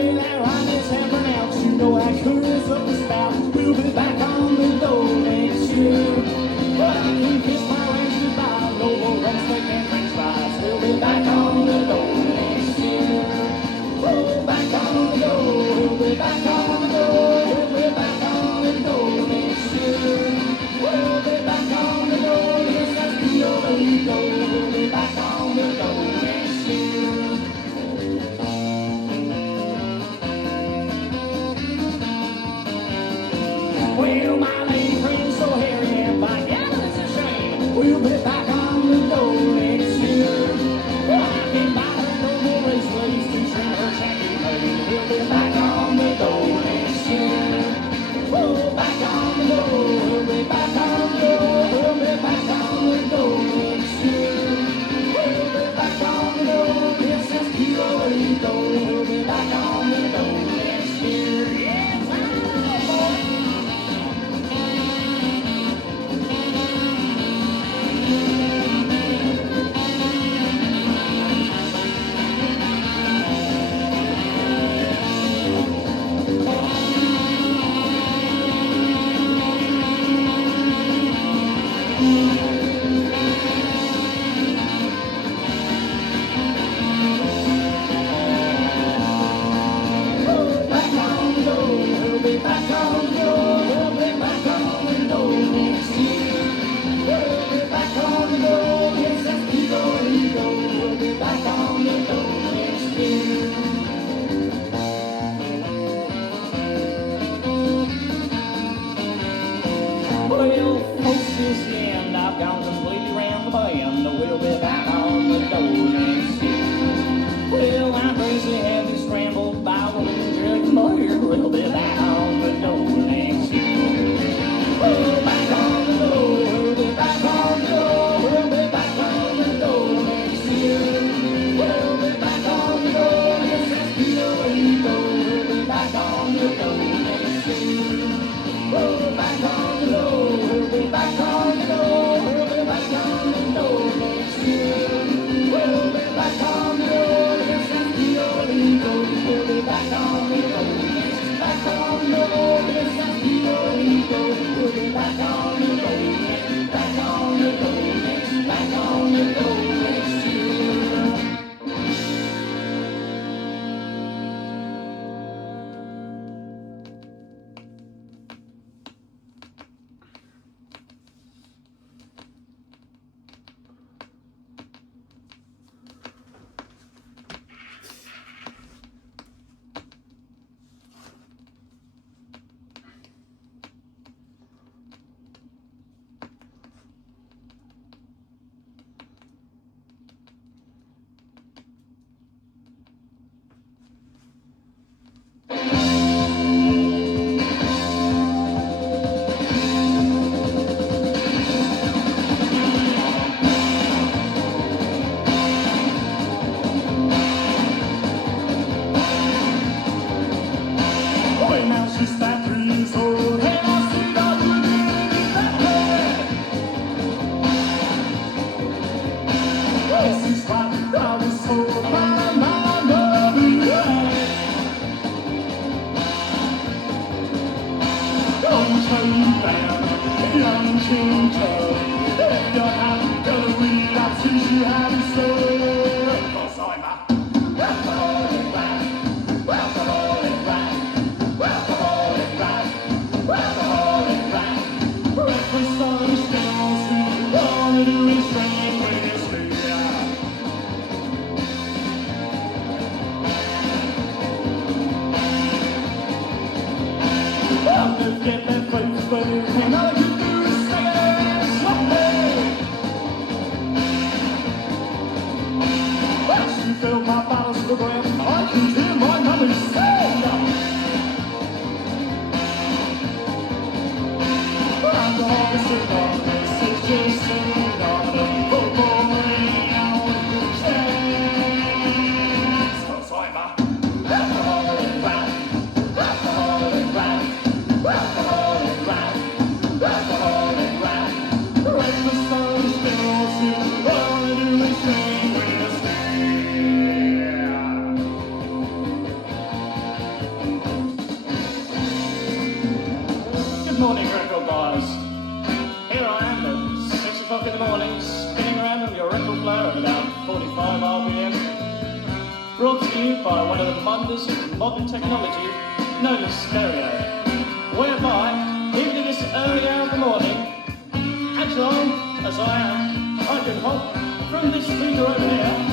way that rhyme is half pronounced. You know I curse up the spout. We'll be back on the Dole next year. But I can kiss my ranch goodbye. No more rum steak and french fries. We'll be back on the Dole next year. Oh, back on the Dole. We'll be back on the Dole. We'll be back on the Dole next year. We'll be back on the Dole. Yes, that's B-O-E Dole. We'll be back on the Dole next year. Well, my lady friend's so hairy and by God, it's a shame. We'll be back on the Dole next year. Well, I can buy her no more lace lace to trim her shaggy mane. We'll be back on the Dole next year. Oh, back on the Dole. We'll be back on the Dole. We'll be back on the Dole next year. We'll be back on the Dole. Yes, that's P-O-E Dole. We'll be back on the Dole next year. Yes, I know, boy. Well, folks, this the end. I've gone completely round the bend. We'll be back on the Dole next year. Well, I'm crazy heavy scrambled by woman jerk lawyer. We'll be back on the Dole next year. We'll back on the Dole. We'll be back on the Dole. We'll be back on the Dole next year. We'll be back on the Dole. Yes, that's P-O-E Dole. We'll be back on the Dole next year. We'll back on the Dole. We'll be back on the Dole. We'll be back on the Dole next year. We'll be back on the Dole. Yes, that's P-O-E Dole. We'll be back on the Dole. Back on the Dole. Yes, that's P-O-E Dole. We'll be back on the Dole. Back on the Dole. Back on the Dole next year. Well, now she's 3 years old, and I see that we're doing that way. Well, she's right, I was so my love, yeah. Don't turn back, young ginger. If you're happy, gonna read, I teach you how to sew. 'Cause I'm a alcoholic rat, alcoholic rat, alcoholic rat, alcoholic rat. Breakfast on the shelves, and all I do is drink whiskey. I'll never get that place, baby, and all I can do is sing it someday. Well, she filled my bottles to the brim. I can hear my mommy say, alcohol is a darkness, it's just a darkness. Oh boy, out the chance. 'Cause I'm a alcoholic rat, alcoholic rat, alcoholic morning, record buyers. Here I am at 6 o'clock in the morning, spinning around on your record player at about 45 RPM. Brought to you by one of the wonders of modern technology known as stereo, whereby, even in this early hour of the morning, agile as I am, I can hop from this speaker over here